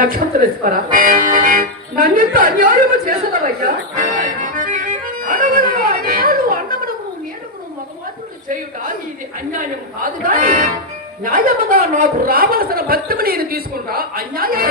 నక్షత్రేశ్వర, నన్నింత అన్యాయము చేసదవయ్యా. అన్నమునకు నేనుకు మగమాతులు చేయుట ఇది అన్యాయం కాదు కానీ న్యాయముగా నాకు రావలసిన భక్తిని నేను తీసుకుంటా. అన్యాయం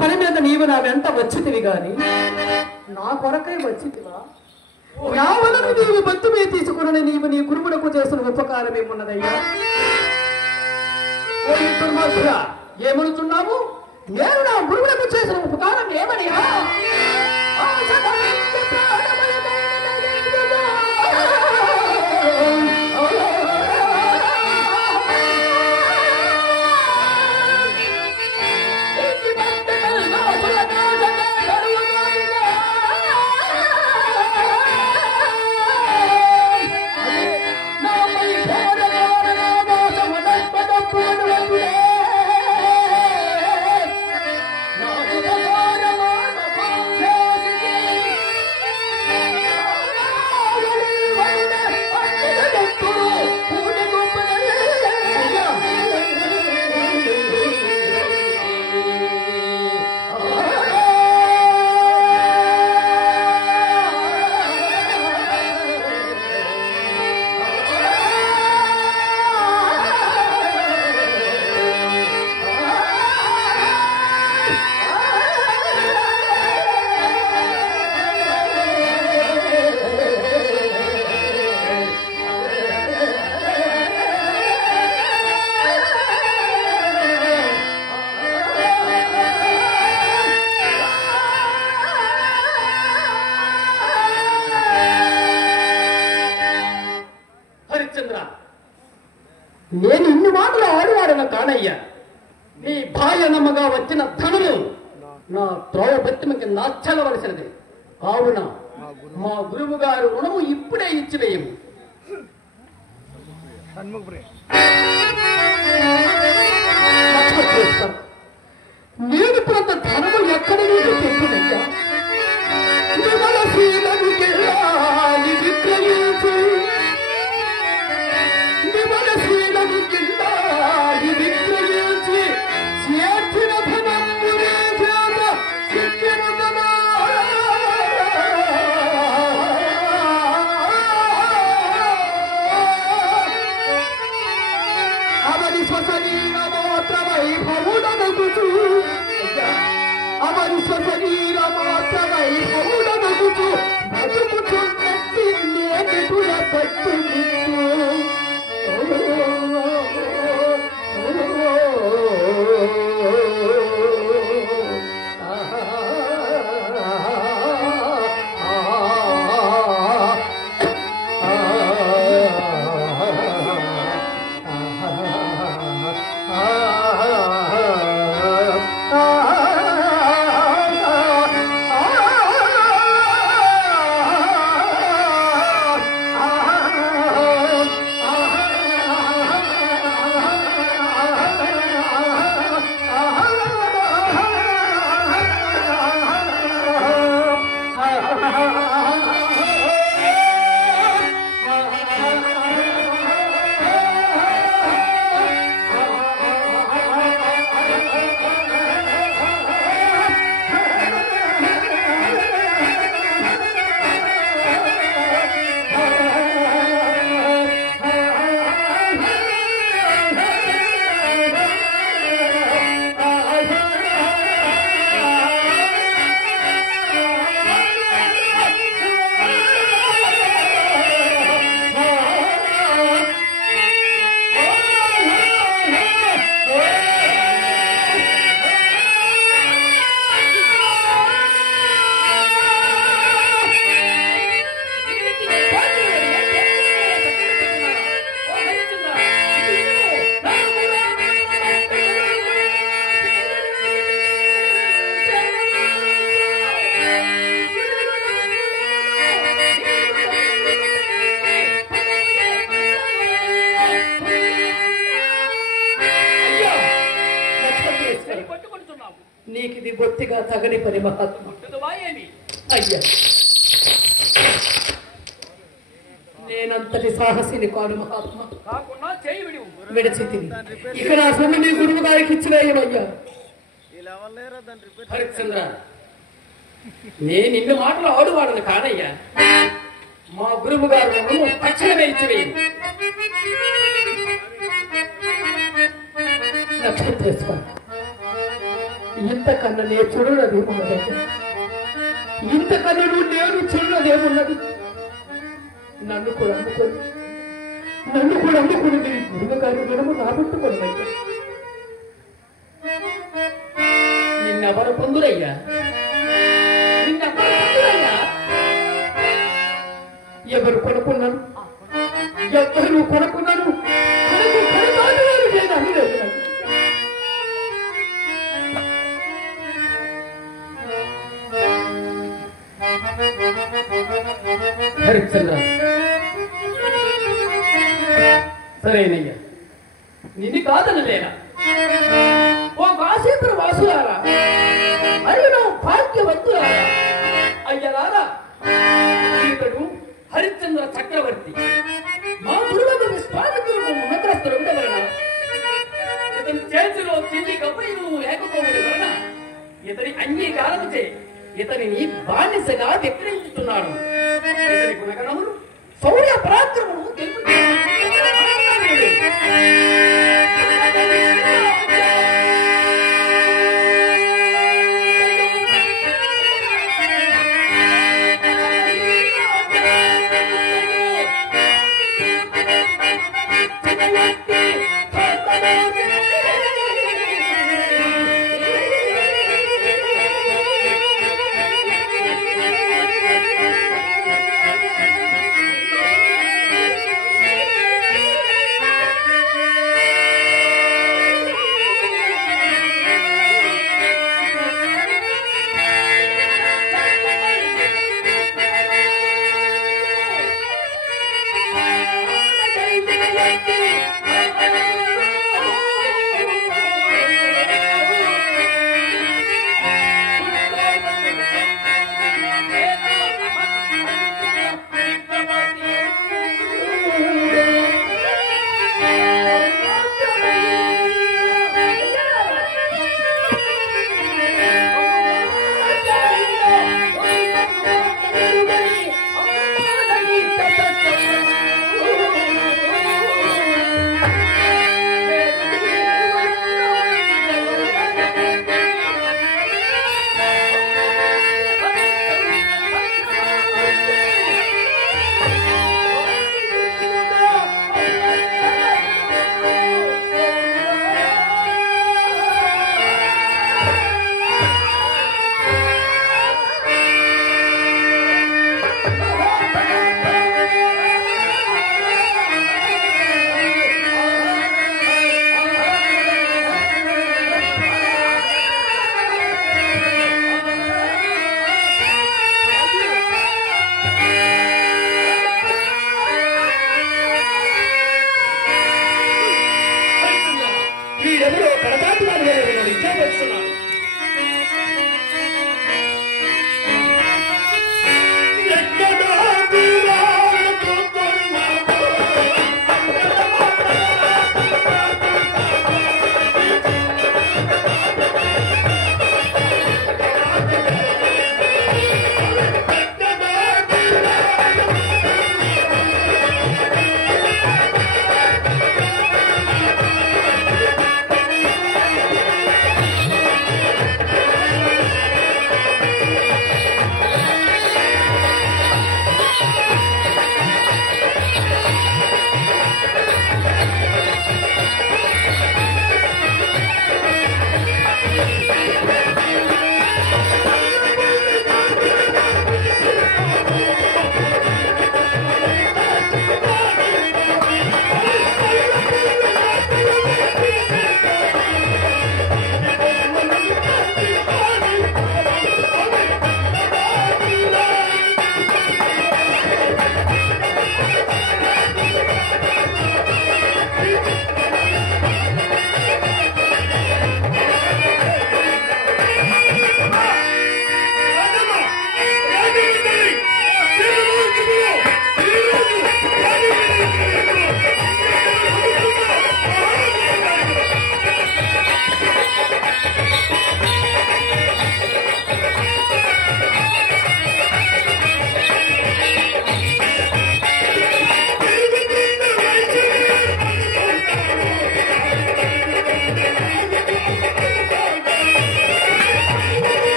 పని మీద నీవు నా వెంట వచ్చితివి గాని నా కొరకై వచ్చితివా? నా వలన నీవు భక్తి మీద తీసుకుని నీవు నీ గురువులకు చేసిన ఉపకారం ఏమున్నదయ్యా? ఏమనుచున్నావు? నేను నా గురువులకు చేసిన ఉపకారం ఏమనియా? నీ భార్యనమ్మగా వచ్చిన ధనము నా ద్రౌపదికి నచ్చలవలసినది. కావున మా గురువు గారు రుణము ఇప్పుడే ఇచ్చివేయము. నేను కొంత ధనము ఎక్కడ నుంచి తెచ్చునయ్యా? విమలశీలను గిల్లాలి విక్రయించి, విమలశీలను గిల్లాలి విక్రయించి, చేర్చిన ధనమునే చేత చిక్కినదనా. అవని స్వశరీర మాత్ర వైభవుడనగుచు, అవని స్వశరీర మాత్ర వైభవుడనగుచు, బతుకుచున్నట్టి నేటిపుల పట్టు నీకిది బొత్తిగా తగని పని మహాత్మ. అయ్యా, నేనంతటి సాహసిని కాను మహాత్మ. విడిచితిని. ఇక నా సొమ్ము నీ గురువు గారికి ఇచ్చివేయమయ్యా. హరిశ్చంద్ర, నేను ఇన్ని మాటలు ఆడువాడను కానయ్యా. మా గురువు గారు తక్షణమే ఇచ్చివేయము. నక్షత్రేశ్వర, ఇంతకన్నా నేను చూడదేమున్నది, ఇంతకన్నా నేను చూడదేమున్నది. నన్ను కూడా అమ్ముకొని నీ గురువు గారి రుణము రాబట్టుకోనయ్యా. నిన్నెవరు పొందురయ్యా? ఎవరు కొనుక్కున్నాను, ఎవరు కొనుక్కున్నాను నేను అని లేదు. హరిశ్చంద్ర, సరేనయ్యా, నిన్ను కాదనలేనా? ఓ కాశీపుర వాసులారా, అయ్యను భాగ్యవంతులారా, అయ్యలారా, ఇతడు హరిశ్చంద్ర చక్రవర్తి. మా గురువు విశ్వామిత్రుడు ఉన్నతస్తులు ఉండవలన, ఇతని చేతిలో తిండి కప్పలు లేకపోవడం వలన ఇతని అంగీకారం చే ఇతనిని బానిసగా విక్రయించుతున్నాడు. ఇతని గుణగణములు శౌర్య పరాక్రమము కడతాటి వాడు ఇదే వస్తున్నాను.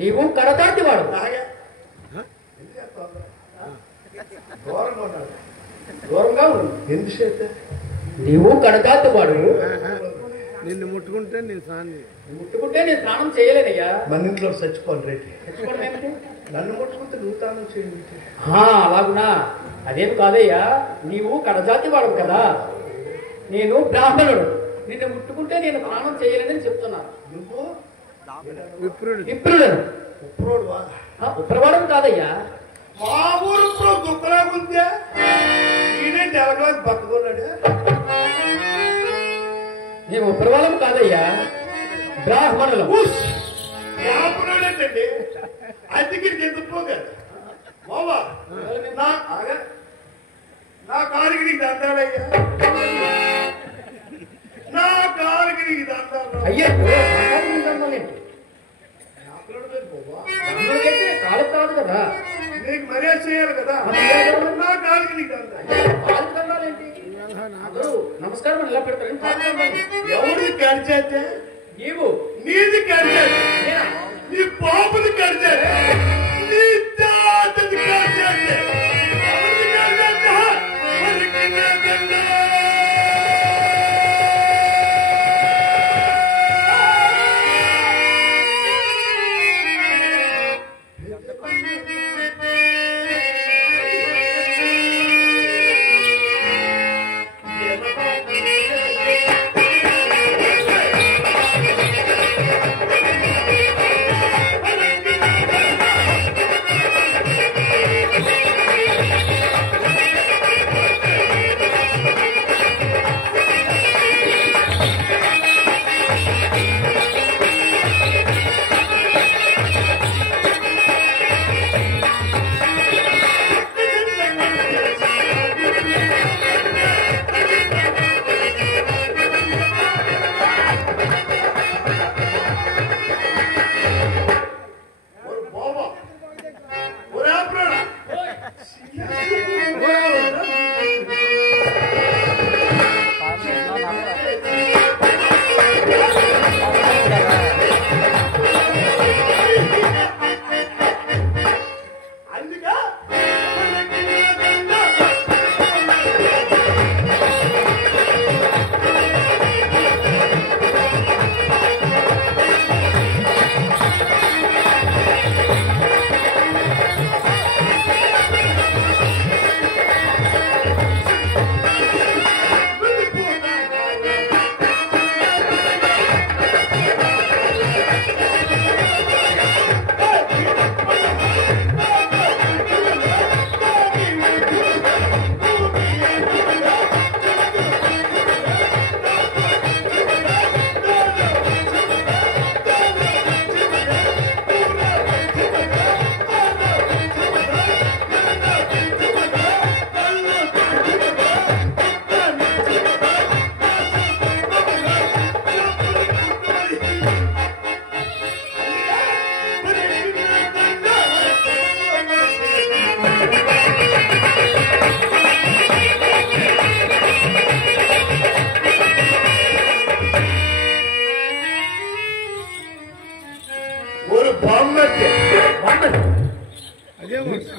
నీవు కడతాటి వాడు దూరంగా ఎందుచేత నీవు కడతాటి వాడు నిన్ను ముట్టుకుంటే నేను స్నానం ముట్టుకుంటే నేను స్నానం చేయలేదయ్యా. మన ఇంట్లో చచ్చిపోను రేటి తెచ్చుకోవడం ఏమిటి? నన్ను ముట్టుకుంటే నువ్వు స్నానం చేయండి. అలాగునా? అదేం కాదయ్యా, నీవు కడజాతి వాడు కదా, నేను బ్రాహ్మణుడు. నిన్ను ముట్టుకుంటే నేను స్నానం చేయలేదని చెప్తున్నాను. నువ్వు విప్రుడను. ఉప్రోడు ఉప్రవాడం కాదయ్యా. మా ఊరు దుఃఖలాగుందే ఈడేంటి ఎలగలాగా పట్టుకున్నాడు. మేము ఉప్రవాళం కాదయ్యా, బ్రాహ్మణులు. బ్రాహ్మణుడేంటండి అందుకే ఎందుకుపోగారు బాబా నా కారుకి నీకు దండాలయ్యా, నా కారుకి నీకు దండాలు. అయ్యా కాదు కాదు కదా, నీకు మర్యాద చేయాలి కదా. నా కారుకి నీకు దండాలేంటి? నమస్కారం ఎలా పెడతారు? ఎవరిది కడిచేస్తే నీవు నీది కడిచేది, నీ పాపది కడిచేది, నీ తాతది కడిచేది, ఎవరిది కడిచేస్తా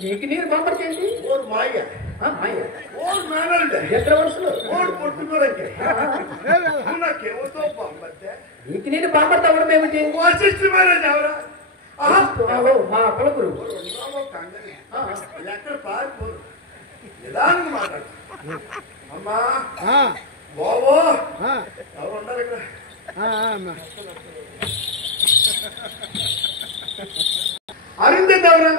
నీకు నీరు పంపచేసి ఓడు మాయ ఓడు మేనల్డే ఎక్కడ వరుసలు ఓడు పొట్టుకోరంటే నాకేమవుతో పంపతే నీకు నీరు పంపడతావడం ఏమిటి వాసిష్ఠ మ్యారేజ్ ఎవరా మా పలుకురు ఎక్కడ పారిపోరు నిదానంగా మాట్లాడు అమ్మా బాబో ఎవరు ఉన్నారు ఇక్కడ అరుంధతి ఎవరా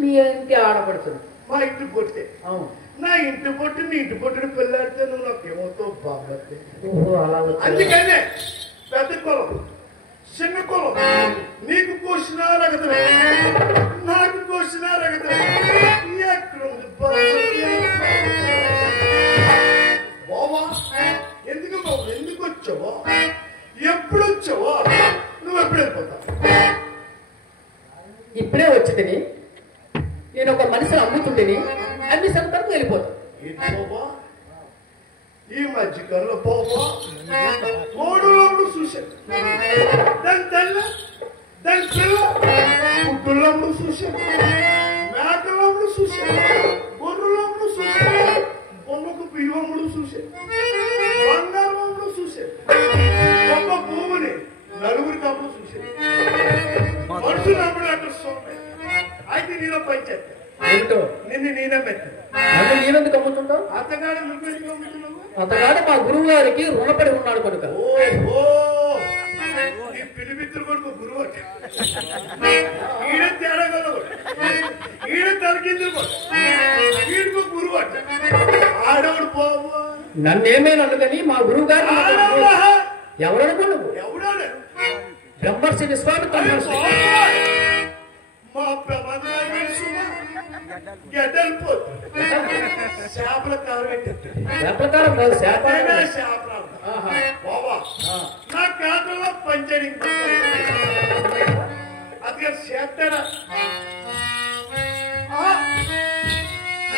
నీ ఇంటి ఆడపడుతుంది మా ఇంటి పొట్టే అవును నా ఇంటి పొట్టు నీ ఇంటి పొట్టుని పెళ్ళాడితే నువ్వు నాకేమవుతావు బాబతే ఓహో అలా అందుకనే పెద్ద కులం చిన్న కులం నీకు కోసిన రగతమే నాకు కోసిన రగతమే ఎక్కడుంది బావా ఎందుకు బాబు ఎందుకు వచ్చావో ఎప్పుడు వచ్చావో నువ్వు ఎప్పుడు వెళ్ళిపోతావు ఇప్పుడే వచ్చి తిని నేను ఒక మనిషిని అమ్ముతుంటేని అన్ని సంతకు వెళ్ళిపోతాను బాబా ఈ మధ్యకాలంలో బాబా కోడులోడు చూశాను దాని తెల్ల దాని పిల్ల గుడ్డులోడు చూశాను మేకలోడు చూశాను గొర్రెలోడు చూశాను బొమ్మకు బియ్యముడు చూశాను బంగారముడు చూశాను ఒక భూమిని నలుగురికి అప్పుడు చూశాను మనుషులు అప్పుడు అక్కడ చూడండి అయితే నీలో పనిచేస్తాను ఏంటో నిన్ను నేనే పెట్టాను నన్ను నేనెందుకు అమ్ముతుంటావు అతగాడు నువ్వు ఎందుకు అమ్ముతున్నావు అతగాడు మా గురువు గారికి రుణపడి ఉన్నాడు కనుక ఓహో నీ పిలిమిత్రుడు కొడుకు గురువు అంటే ఈడ తేడా కలవాడు ఈడ తలకిందుకు వీడికి గురువు అంట ఆడవాడు బాబు నన్నేమైనా అందుకని మా గురువు గారు ఎవరనుకో నువ్వు ఎవడాడు బ్రహ్మర్షి విశ్వామిత్ర మహర్షి మా ప్రమాదం గడ్డలు పోతుంది చేపల కారు పెట్టేస్తాడు ప్రకారం కాదు శాపాయన చేపలు బాబా నా ఖాతాలో పంచడి అది చేస్తాడా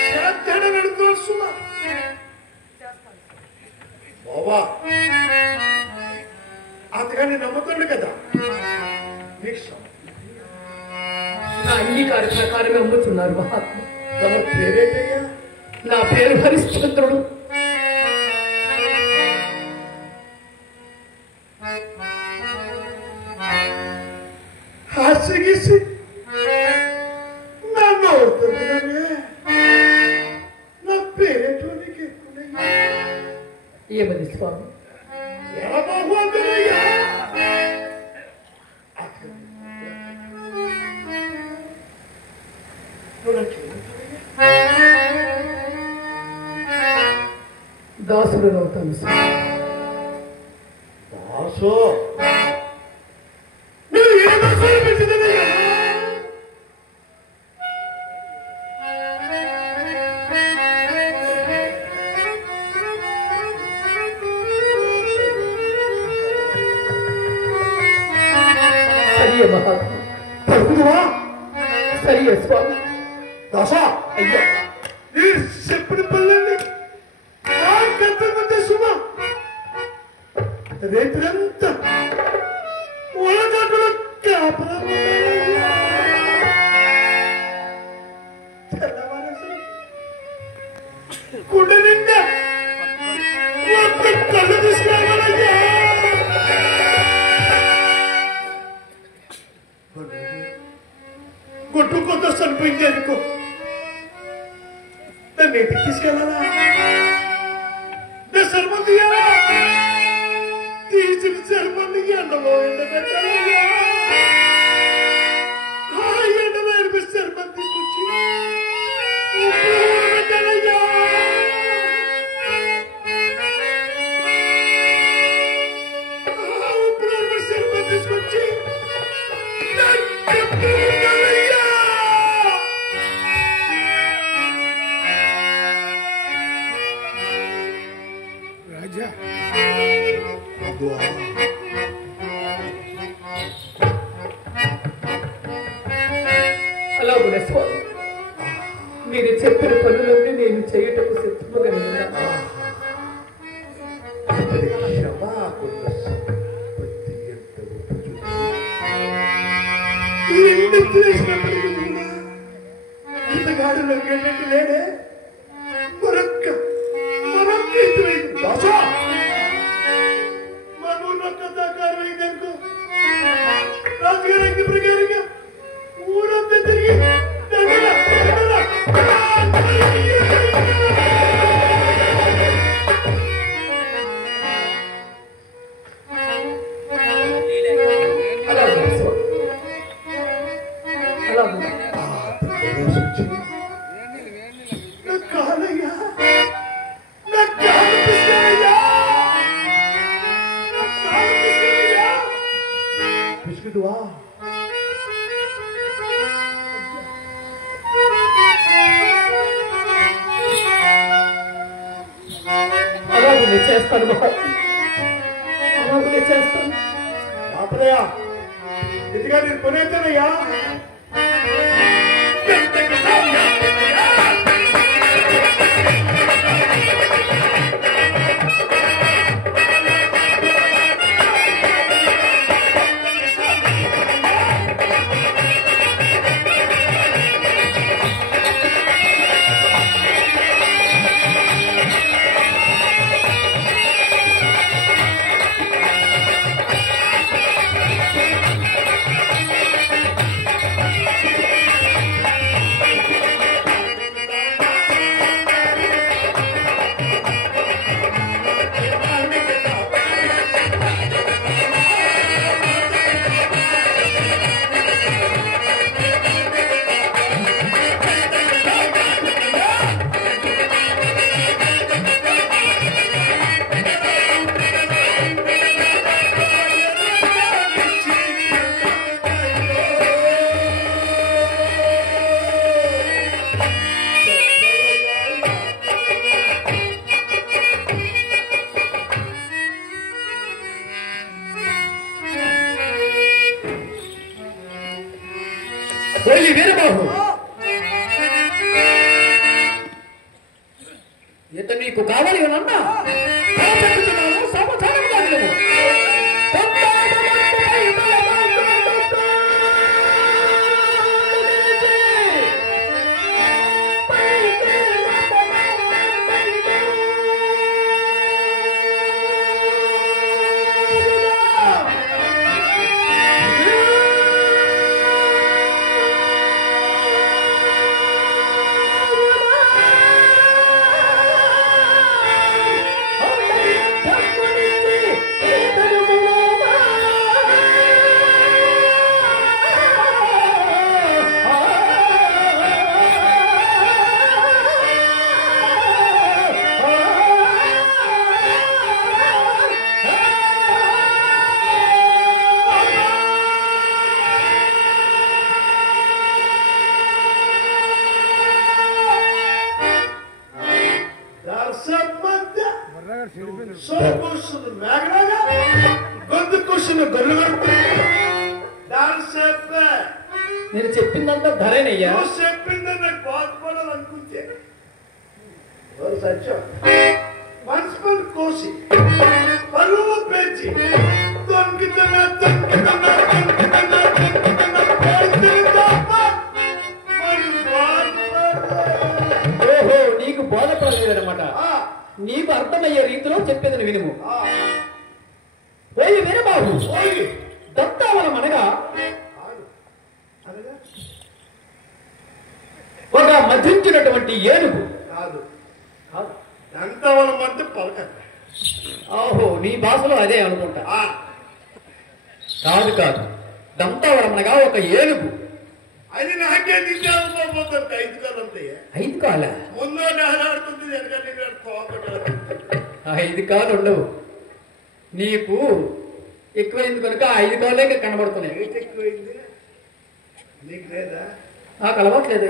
చేస్తాడా నడుస్తున్నా బాబా అందుకని నమ్ముతుండు కదా నా అంగీకార ప్రకారమే అమ్ముతున్నారు మహాత్మ తమ పేరేటయ్యా నా పేరు హరిశ్చంద్రుడు హాస్యగీసి నన్ను అవుతుందనే నా పేరేటో నీకు ఎక్కువ ఏమది స్వామి ఎలా బాగుందయ్యా దాసుడు అవుతాను దాసో నువ్వు ఏ దాసుడు పెట్టిందయ్యా సరియే మహాత్మ పడుకుందావా సరియే స్వామి దాసా అయ్యా మీరు చెప్పిన పనులన్నీ రేపంతా ఉలగడ్డలు కుండ నిండా ఒక్క కళ్ళు తీసుకురావాలయ్యా గుట్టు కొత్త చనిపోయిందనుకో దాన్ని ఇంటికి తీసుకెళ్ళాలా చర్మం తీయాలా తీసిన చర్మాన్ని ఎండలో ఎండబెట్టాలయ్యా ఆ ఎండలో ఎనిపిస్తే చర్మం తీసుకొచ్చి పెట్టాలయ్యా ఉప్పుడు చర్మం తీసుకొచ్చి రాజా అలా కూడా స్వామి మీరు చెప్పిన పనులన్నీ నేను చేయటకు సిద్ధముగా ఉన్నాను బిచ్చగాడు నరికేటట్టు లేడే మరొక్క మనొక్క దాకారం అయిందనుకో రాజుగారికి ప్రకారంగా ఊరంతా తిరిగి అలాగే చేస్తాను అలాగే చేస్తాను ఆపదయ్యా ఇదిగా నేను కొనేస్తానయ్యా వీరబాబు ఇతను నీకు కావాలి అన్నా సమాధానంగా నేను చెప్పిందంతా ధరేనయ్యా చెప్పిందని నాకు బాధపడాలనుకుంటే సత్యం మనసు కోసి పరువు పెంచి ఓహో నీకు బోధపడలేదన్నమాట నీకు అర్థమయ్యే రీతిలో చెప్పేదని వినుము వీరబాబు దత్తావనం అనగా ఒక మధించినటువంటి ఏనుగు కాదు దంతవనం అంటే పలకండి ఓహో నీ భాషలో అదే అనుకుంటా కాదు దంతవనం అనగా ఒక ఏనుగు అది నాకే నిజాపోతుంది 5 కాలంతే 5 కాల ముందు ఆడుతుంది 5 కాలు ఉండవు నీకు ఎక్కువైంది కనుక 5 కాలే కనబడుతున్నాయి ఎక్కువైంది నీకు లేదా నాకు అలవాట్లేదు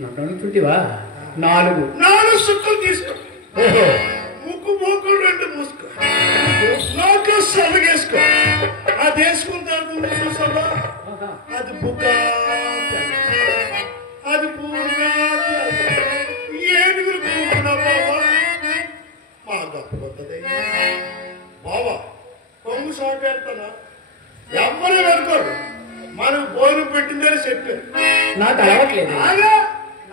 నన్ను అనుకుంటేవా 4 సుక్కలు తీసుకో ముక్కు మూకులు 2 మూసుకో నాకు సలగేసుకో అది వేసుకున్న తర్వాత చూసావా అది బుక్క అది పూర్ణ ఏనుగురు పూర్ణ బాబా మా గొప్పది బాబా కొంగు సాగేస్తానా ఎవరు పెడతారు మనం భోజనం పెట్టిందని చెప్పారు నాకు అలవట్లేదు.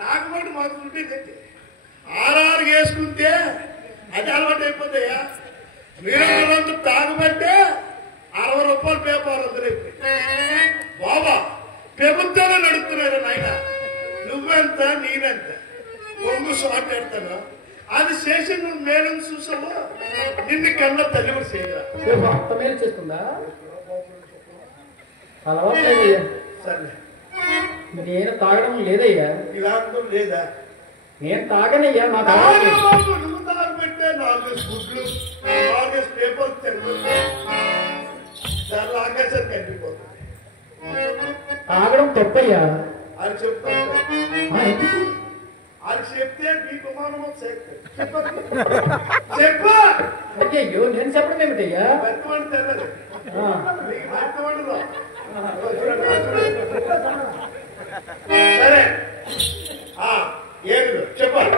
నాకు కూడా మాకు ఉంటుంది. ఆరారు వేసుకుంటే అది అలవాటు అయిపోతాయా? మీరు తాగబట్టే 60 రూపాయలు పేపర్ వదిలేపోయి బాబా ప్రభుత్వాలు నడుపుతున్నారు నాయన. నువ్వెంత నేనెంత కొంగు షార్ట్ పెడతాను. అది చేసి నువ్వు మేడం చూసావు నిన్ను కన్నా తల్లి కూడా చేయరా. అంత మేలు చేస్తుందా? అలవాట్లేదయ్యా. సరే నేను తాగడం లేదయ్యా. ఇలా లేదా? నేను తాగనయ్యా. నాకు నువ్వు తాగబెట్టే 4 గుడ్లు 4 పేపర్ తిరుగుతా దానిలో ఆకాశం కండిపోతుంది. తాగడం తప్పయ్యా. అది చెప్తాను. అది చెప్తే మీకు మానవ చెప్ప. అయ్యో నేను చెప్పడం ఏమిటయ్యా? బతివాడు తెల్లదు నీకు బతివాడులో. సరే ఏనుగు చెప్పాలి.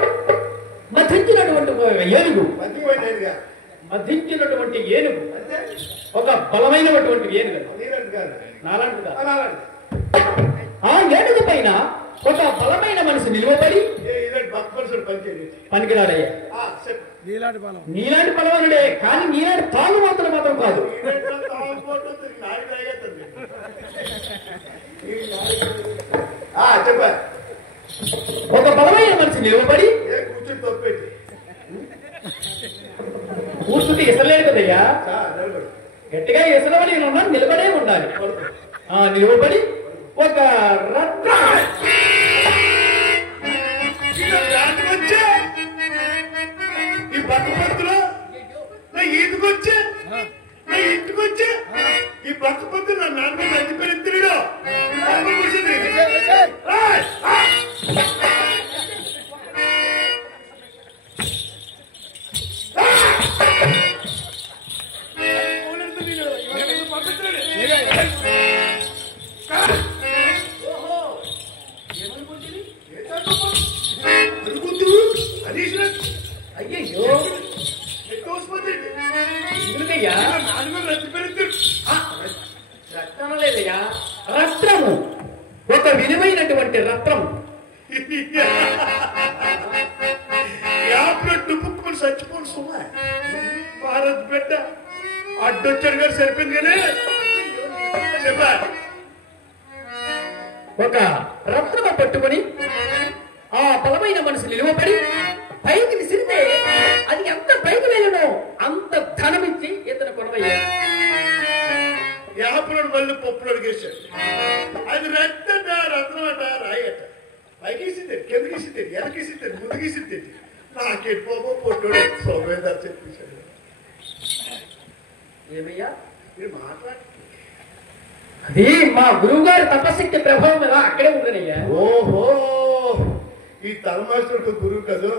మధించినటువంటి ఏనుగు. మధ్యపోయినగా మధించినటువంటి ఏనుగు ఒక బలమైనటువంటి ఏనుగు. నీరంటు కాదు నాలాంటి కాదు. అలాంటి ఆ ఏనుగు పైన ఒక బలమైన మనిషి నిలువబడి పనికిరాడయ్యా. నీలాంటి బలవానుడే కానీ నీలాంటి తాగుబోతులు మాత్రం కాదు. చెప్పా. ఒక బలమైన మనిషి నిలువబడి కూర్చుని తప్పెట్టి కూర్చుంటే ఇసలేడు కదయ్యా. గట్టిగా ఇసలవని ఉన్నా నిలబడే ఉండాలి. నిలువబడి ఒక వచ్చే ఈ బతుపత్తులో నా ఈదుకొచ్చే నా ఇంటికొచ్చే ఈ బతుపత్తు నా నాన్న నది పెరిగిడు. అయ్యో రత్నం లేదయ్యా. రత్నము ఒక విలువైనటువంటి రత్నం. డుబ్బుకుని చచ్చిపోను సుమా భారత్ బిడ్డ అడ్డొచ్చాడు గారు సరిపోయింది కానీ చెప్పా. ఒక రత్నము పట్టుకుని ఆ బలమైన మనసు నిలువబడి పైకి విసిరితే అది ఎంత పైకి వెళ్ళనో అంత ధనమిచ్చి ఇతను కొనవయ్యా. యాపరుడు మళ్ళీ పప్పులు అడిగేశాడు. అది రత్నట రత్నమట రాయట. పైకిసింది కిందకిసింది ఎనకిసింది ముందుకిసింది. నాకెట్టుకోబో పొట్టుడు సౌమ్యదారు చెప్పేశాడు. ఏమయ్యా మీరు మాట్లాడు. అది మా గురువు గారి తపశక్తి ప్రభావం ఎలా అక్కడే ఉందనయ్యా. ఓహో ఈ తలమాసుడు గురువు కదూ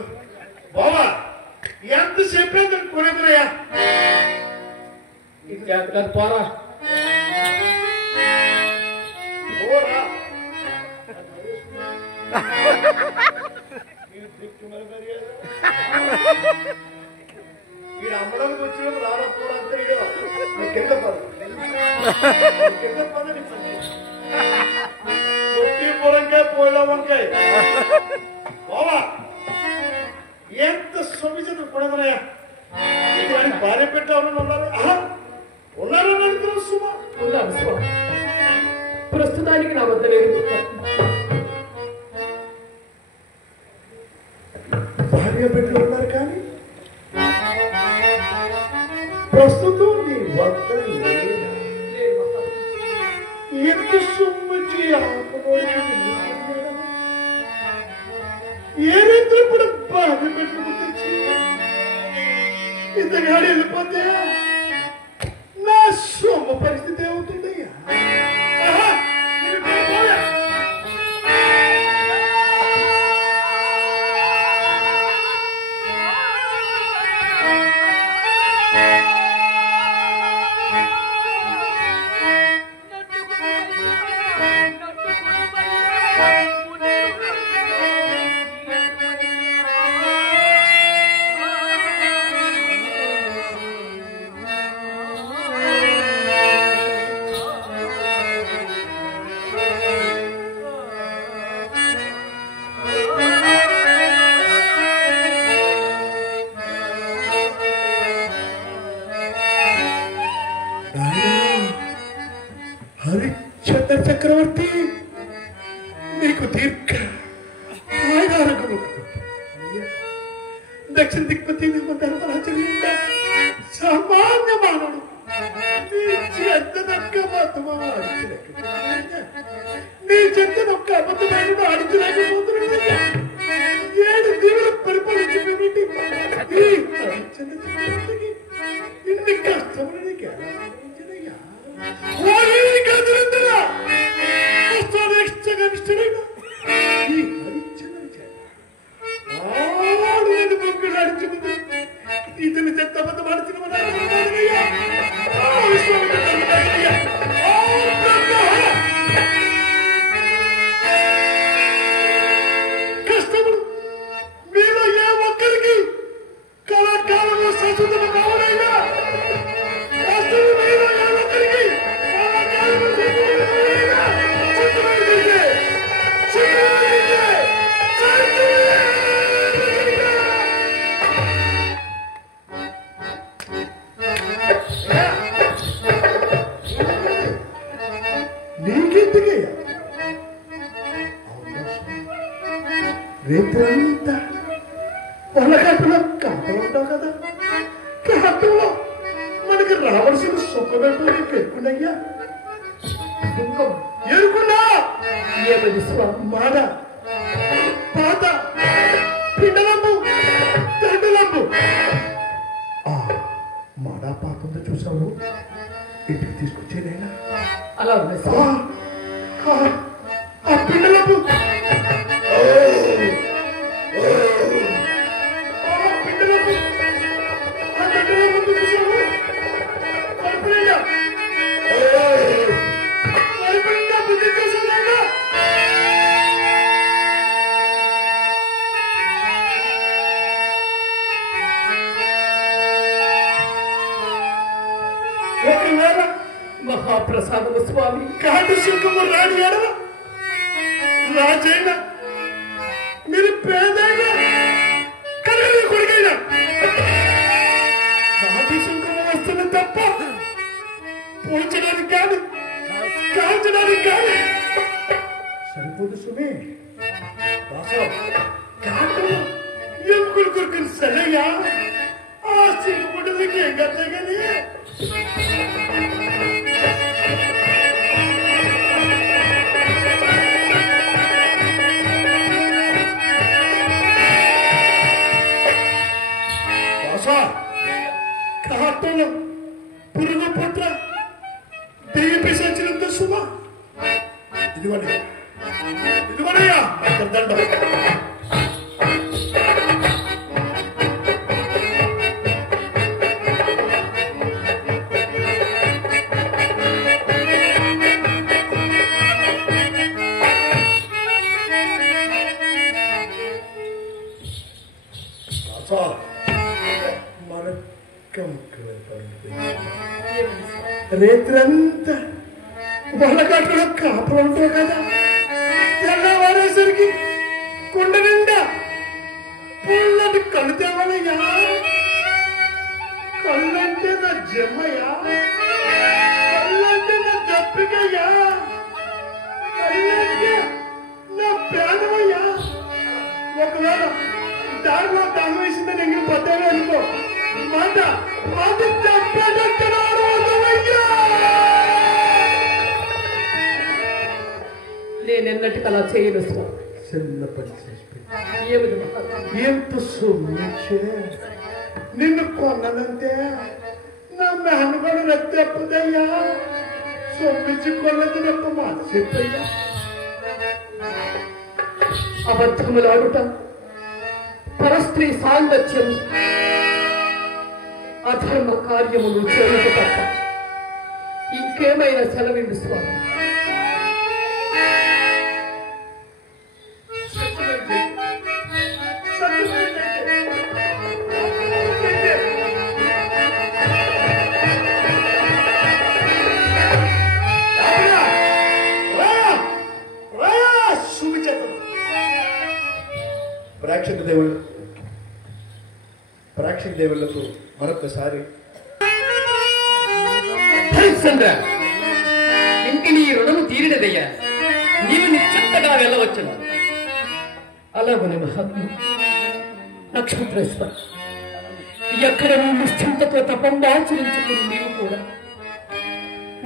బావా. ఎంత చెప్పేది కొనేదరయ్యా. ఇది జాతకాలు పోరా పోరా వీడు అమ్మడానికి వచ్చినప్పుడు రారా పోరా కింద పద పొలంకాయ పోయిన వంకాయ బావా ఎంత సొమ్మిది కొడదనయ్యా. భార్య పెట్టాలని ఉన్నారు. ఉన్నారని అడుగుతున్నారు సుమా. ప్రస్తుతానికి నా వద్ద లేదు. భార్య బిడ్డలు ఉన్నారు కానీ ప్రస్తుతం నీ వద్ద ఎంత సొమ్మిచ్చి ఏ రైతులు కూడా భార్య బిడ్డలు గుర్తించి ఇంతగాడు వెళ్ళిపోతే నా సొమ్ము పరిస్థితి ఏమవుతుందయ్యా. నీకు దీర్ఘ ఆయురారోగ్యము దక్షిణ దిక్పతి ధర్మరాజుడు సామాన్య మానవుడు నీ చెత్తనొక్క అబద్ధమైన ఆడించలేకపోతున్నాడు. 7 దీవులు పరిపాలించి ఇన్ని కష్టములు నీకు ఎలా అనుభవించినయ్యా? ఇతని చెత్త అబద్ధం ఆడుతున్న కష్టములు మీలో ఏ ఒక్కరికి కళాకారులు సంస్కృతం కావాలైనా కష్టములు మీలో ఏ ఒక్కరికి కళాకారులు నీకెందుకయ్యా రేత్రంతా పొలగట్టులో కాపలు ఉంటావు కదా, కాపల్లో మనకి రావాల్సిన సుఖమేంటో నీకు ఎక్కువయ్యా. ఎరుకున్నా ఏమది స్వామి? మాడ పాత పిండలంబు తండ్రులంబు మాడా పాత ఉందో చూసావు, ఇంటికి తీసుకొచ్చేదైనా అలా ఉంది స్వామి. ఆ పిండలంబు మహాప్రసాదము స్వామి. కాటు సుఖము రాని ఎడవ రాజైనా మీరు పేదైనా కలగని కొడుకైనా కాటు సుఖము వస్తుంది తప్ప పూడ్చడానికి కాదు, కాల్చడానికి కాదు. సరిపోదు సుమే కాటు ఎముకలు కొడుకుని సరేగా ఆ సిగ్గుపడ్డదికి ఏం కదే కానీ కాటలో పురుగు పుట్ర దెయ్య పిశాచినంత సుమా ఇదిగోనయ్యా దండ. రేత్రంతా వాళ్ళగట్లో కాపులు ఉంటావు కదా, తెల్లవారేసరికి కొండ నిండా పుల్లటి కళ్ళు తేవాలయ్యా. కళ్ళంటే నా జమ్మయ్యా, కళ్ళంటే నా దప్పికయ్యా, కళ్ళంటే నా ప్రాణమయ్యా. ఒకవేళ దారిలో దాని వేసిందని ఎంగిలి పొద్దానే అనుకో మాట అది తప్పేటట్టున్నాడు. నేనెన్నటికి అలా చేయను స్వామి. చిన్నప్పటి ఏమిటి ఎంత సొమ్మిచ్చే నిన్ను కొన్నానంటే నా మేనగడు రెత్తెప్పదయ్యా. సొమ్మిచ్చి కొన్నది రెప్ప మాట చెప్పయ్యా. అబద్ధములాడుట, పరస్త్రీ సాంగత్యం, అధర్మ కార్యములు చేయుట తప్ప ఇంకేమైనా సెలవిండు స్వామి. ప్రేక్షక దేవుళ్లకు మరొకసారి ఇంక నీ రుణము తీరినదయ్యా. నీవు నిశ్చింతగా వెళ్ళవచ్చును. అలాగనే మహాత్మ నక్షత్రేశ్వర, ఎక్కడ నువ్వు నిశ్చింతతో తపంగా ఆచరించుకుని నీవు కూడా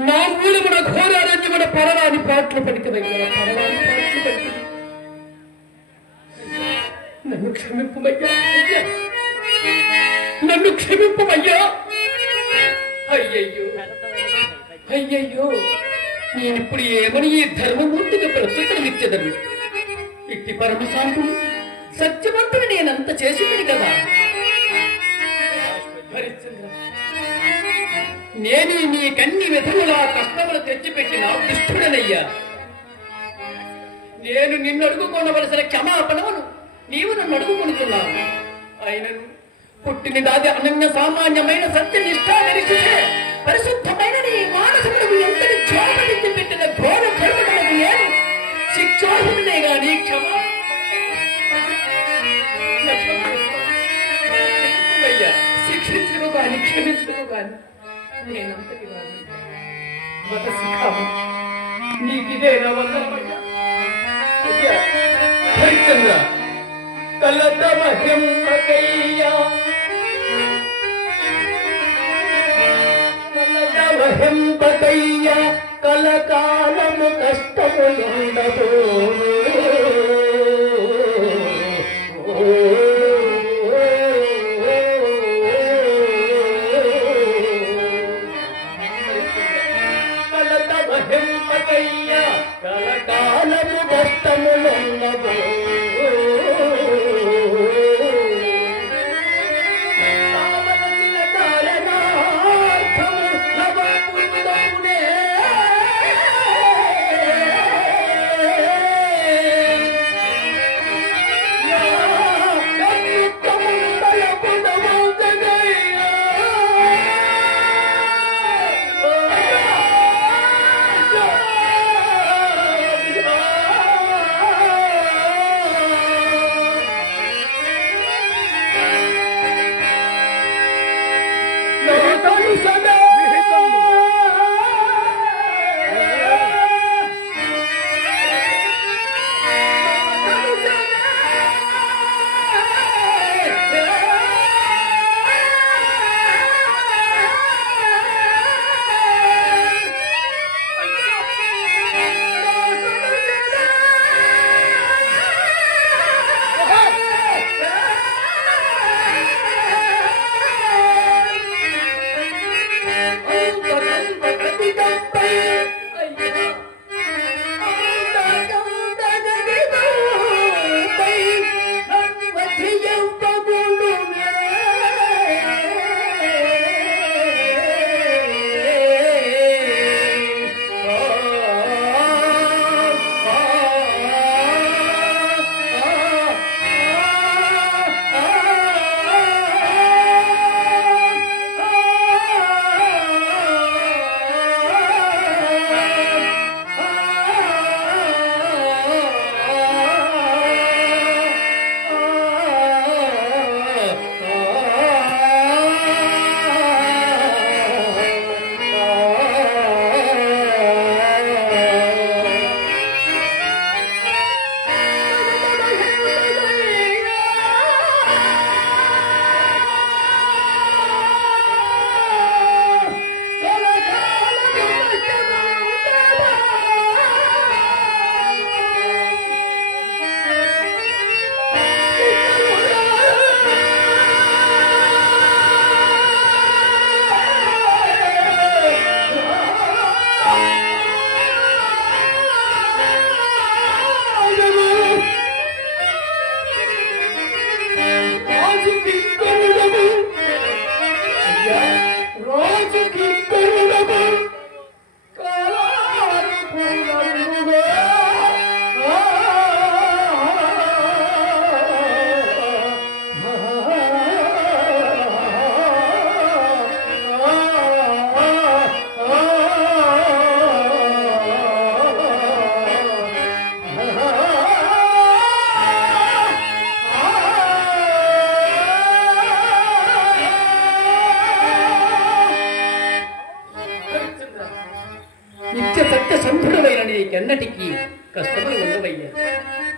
నా మూలమున ఘోరారణ్యమున పరవాని పాటలు పడికవయ్యా, పరవాని పాటలు పడికి నన్ను క్షమింపమయ్యా, నన్ను క్షమింపమయ్యా. అయ్యయ్యో అయ్యయ్యో, నేనిప్పుడు ఏమని ఈ ధర్మమూర్తికి ప్రత్యుత్తరమిచ్చేదను? ఇట్టి పరమశాంతుడు సత్యవంతుడు నేనంత చేసింది కదా. హరిశ్చంద్ర, నేను నీ కన్ని విధములా కష్టములు తెచ్చిపెట్టిన దుష్టుడనయ్యా. నేను నిన్ను అడుగుకోనవలసిన క్షమాపణమును నీవు నన్ను అడుగుకుంటున్నావు. ఆయనను పుట్టిన దాది అనన్య సామాన్యమైన సత్యనిష్ఠా నిరీక్షే పరిశుద్ధమైన నీ మానసములకు ఎంతటి క్షోభనిచ్చి పెట్టిన ఘోర కర్మలకు నేను శిక్షార్హుడినే గాని క్షమయ్యా, శిక్షించను గాని క్షమించను గాని నేనంతటి వాడిని. మత శిఖాము నీకిదేనా వందనమయ్యా. హరిచంద్ర, కలతమహింపకయ్యా, కలతమహింపకయ్యా, కలకాలము కష్టములుండదు. కలతమహింపకయ్యా, కలకాలము కష్టములుండదు.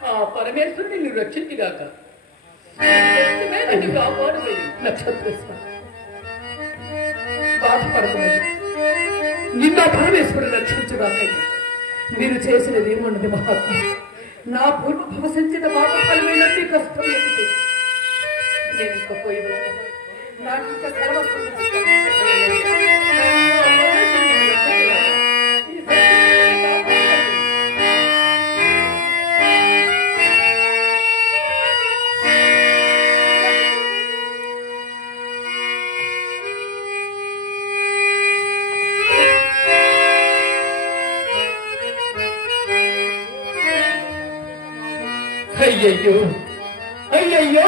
ఆ పరమేశ్వరుని నిన్ను రక్షించిగాక. నన్ను కాపాడుతుంది నక్షత్ర బాధపడుతున్నది. నిన్న పరమేశ్వరుడు రక్షించుగాకయ్య. మీరు చేసినది ఏమన్నది మహాత్మ. నా పూర్వ భవసంచిత పాపఫలమైనది కష్టం లేదు. నేను ఇంకా పోయి నాకు ఇంకా సెలవు అయ్యయ్యో అయ్యయ్యో